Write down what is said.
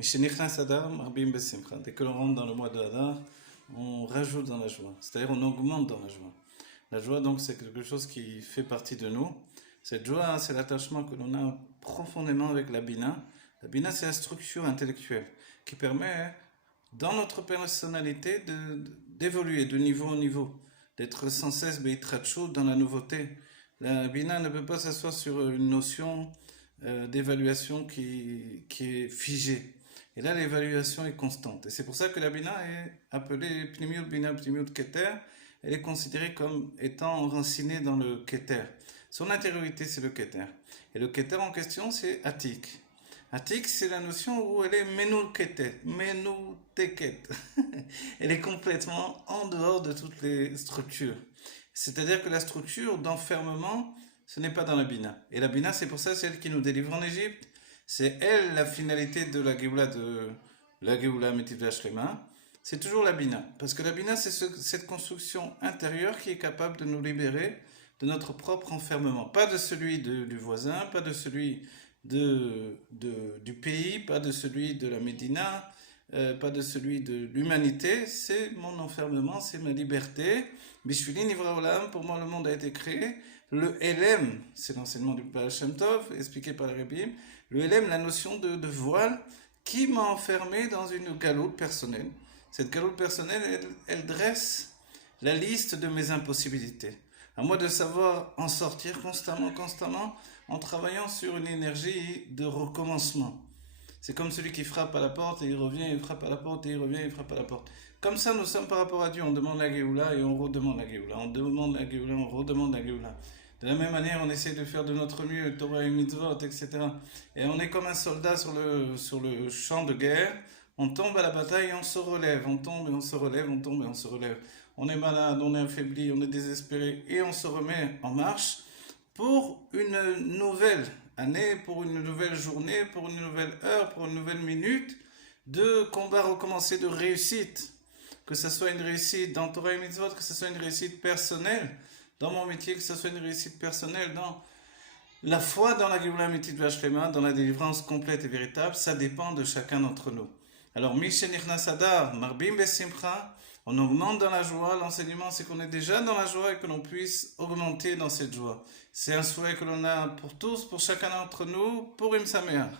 Mishenichnas Adar, Marbim Besimcha. Dès que l'on rentre dans le mois de Hadar, on rajoute dans la joie. C'est-à-dire on augmente dans la joie. La joie, donc, c'est quelque chose qui fait partie de nous. Cette joie, c'est l'attachement que l'on a profondément avec la Bina. La Bina, c'est la structure intellectuelle qui permet, dans notre personnalité, d'évoluer de niveau en niveau, d'être sans cesse Beitracho dans la nouveauté. La Bina ne peut pas s'asseoir sur une notion d'évaluation qui est figée. Et là, l'évaluation est constante. Et c'est pour ça que la Bina est appelée Pnimiut Bina, Pnimiut Keter. Elle est considérée comme étant enracinée dans le Keter. Son intériorité, c'est le Keter. Et le Keter en question, c'est Atik. Atik, c'est la notion où elle est Menukeket, Menuteket. Elle est complètement en dehors de toutes les structures. C'est-à-dire que la structure d'enfermement, ce n'est pas dans la Bina. Et la Bina, c'est pour ça, c'est elle qui nous délivre en Égypte. C'est elle la finalité de la Géoula Metivla Shlema. C'est toujours la Bina. Parce que la Bina, c'est cette construction intérieure qui est capable de nous libérer de notre propre enfermement. Pas de celui du voisin, pas de celui du pays, pas de celui de la Médina, pas de celui de l'humanité. C'est mon enfermement, c'est ma liberté. Bishvili Nivra Olam, pour moi le monde a été créé. Le Elem, c'est l'enseignement du Baal Shem Tov, expliqué par les Rebbeim. Le Elem, la notion de voile, qui m'a enfermé dans une galoute personnelle. Cette galoute personnelle, elle dresse la liste de mes impossibilités. À moi de savoir en sortir constamment, en travaillant sur une énergie de recommencement. C'est comme celui qui frappe à la porte et il revient, il frappe à la porte et il revient, il frappe à la porte. Comme ça, nous sommes par rapport à Dieu. On demande la Géoula et on redemande la Géoula. On demande la Géoula, on redemande la Géoula. De la même manière, on essaie de faire de notre mieux, Torah et Mitzvot, etc. Et on est comme un soldat sur le champ de guerre. On tombe à la bataille et on se relève. On tombe et on se relève, on tombe et on se relève. On est malade, on est affaibli, on est désespéré et on se remet en marche pour une nouvelle année, pour une nouvelle journée, pour une nouvelle heure, pour une nouvelle minute de combat recommencé, de réussite. Que ce soit une réussite dans Torah et Mitzvot, que ce soit une réussite personnelle dans mon métier, que ce soit une réussite personnelle dans la foi dans la Géoula Mitzvah Shlema, dans la délivrance complète et véritable, ça dépend de chacun d'entre nous. Alors, Mishenichnas Adar, Marbim Besimcha, on augmente dans la joie. L'enseignement, c'est qu'on est déjà dans la joie et que l'on puisse augmenter dans cette joie. C'est un souhait que l'on a pour tous, pour chacun d'entre nous, pour Im Sameach.